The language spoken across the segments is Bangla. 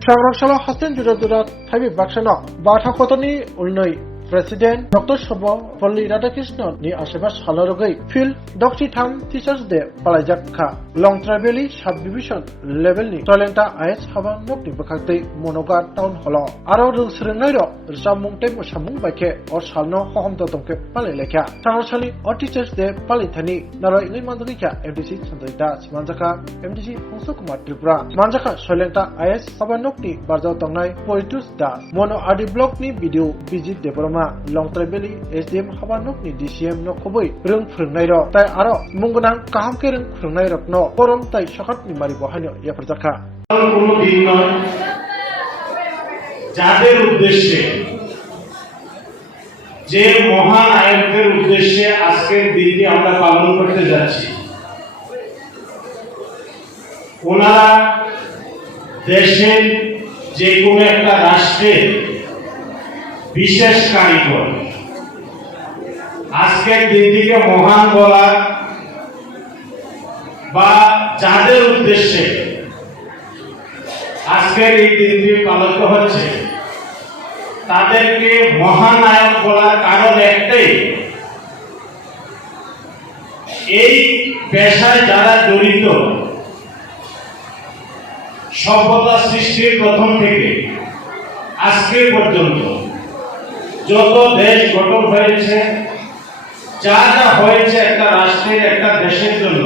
Sangrapshala Hasan Jura Thabi Bakshana Batha Kotani Ulnoi President Dr. Shobo Polli Radhakrishnan ni Ashebas Halarogai Phil Dr. Tham Teachers Day Palajakha Long Tribally Subdivision Level ni Tolenta IS Haba Nokti Bakakti Monoga Town Hall Aro Srinairo Samung Tem Samung Bake or Salno Hom Totonke Paleleka Sangrapshali or Teachers Day Palithani Naro Ingli Mandrika MDC Sandrita Manjaka MDC Hongsokumar Tripura Manjaka Solenta IS Haba Nokti Barjao Tongnai Poitus Das Mono Adi Block ni video visit Deboroma Long Tribally SDM Habanok ni DCM no Koboi Rung Frungairo Tai Aro Mungunang Kahamke Rung Frungairo no Korom Tai Shakat ni Mari Bohanyo Yaprjaka কোনো দিন নয় যাদের উদ্দেশ্যে যে মহান আয়োগের উদ্দেশ্যে আজকের দিনটি আমরা পালন করতে যাচ্ছি ওনারা দেশের যে কোনো একটা রাষ্ট্রের বিশেষ কারিগর আজকের দিনটিকে মহান বলা বা যাদের উদ্দেশ্যে আজকের এই দিনটি পালিত হচ্ছে তাদেরকে মহানায়ক বলার কারণ একটাই এই পেশায় যারা জড়িত সভ্যতা সৃষ্টির প্রথম থেকে আজকে পর্যন্ত যত দেশ গঠন হয়েছে যা যা হয়েছে একটা রাষ্ট্রের একটা দেশের জন্য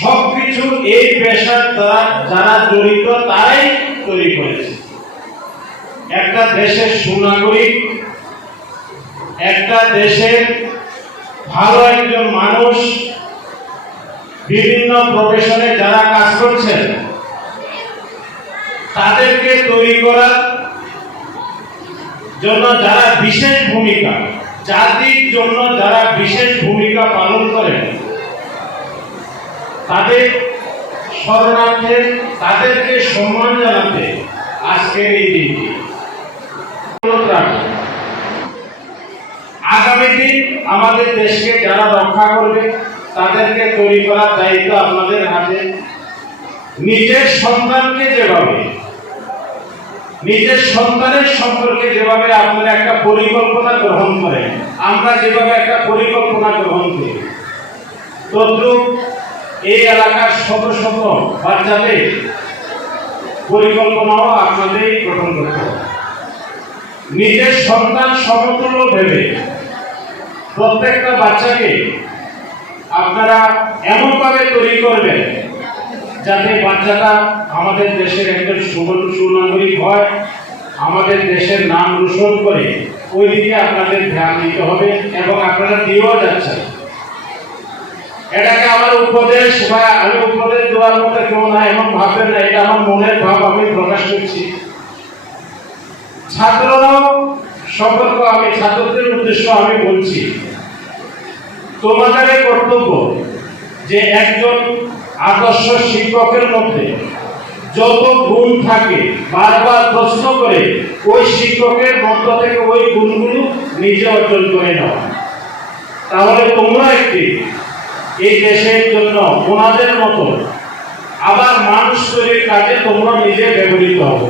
সবকিছু এই পেশার দ্বারা যারা জড়িত তারাই তৈরি করেছে একটা দেশের সুনাগরিক একটা দেশের ভালো একজন মানুষ বিভিন্ন প্রফেশনে যারা কাজ করছেন তাদেরকে তৈরি করার জন্য যারা বিশেষ ভূমিকা জাতির জন্য যারা বিশেষ ভূমিকা পালন করেন তাদের শরণার্থে তাদেরকে সম্মান জানাতে আজকের এই দিনটি আগামী দিন আমাদের দেশকে যারা রক্ষা করবে তাদেরকে তৈরি করার দায়িত্ব আপনাদের হাতে নিজের সন্তানকে যেভাবে নিজের সন্তানের সম্পর্কে যেভাবে আপনারা একটা পরিকল্পনা গ্রহণ করেন আমরা যেভাবে একটা পরিকল্পনা গ্রহণ করি তদ্রুপ এই এলাকার শত শত বাচ্চাদের পরিকল্পনাও আপনাদের গ্রহণ করতে হবে নিজের সন্তান সমতুল্য ভেবে প্রত্যেকটা বাচ্চাকে আপনারা এমনভাবে তৈরি করবেন যাতে বাচ্চাটা আমাদের দেশের একজন সুনাগরিক হয় আমাদের দেশের নাম রোশন করে ওই দিকে আপনাদের ধ্যান দিতে হবে এবং আপনারা দিয়েও যাচ্ছেন এটাকে আমার উপদেশ বা আমি উপদেশ দেওয়ার মতো কেউ না এমন ভাববেন না এটা আমার মনের ভাব আমি প্রকাশ করছি ছাত্ররাও সম্পর্ক আমি ছাত্রদের উদ্দেশ্য আমি বলছি তোমাদের কর্তব্য যে একজন আদর্শ শিক্ষকের মধ্যে যত গুণ থাকে বারবার প্রশ্ন করে ওই শিক্ষকের মধ্য থেকে ওই গুণগুলো নিজে অর্জন করে নাও তাহলে তোমরা একটি এই দেশের জন্য ওনাদের মতো আবার মানুষ তৈরির কাজে তোমরা নিজে ব্যবহৃত হবে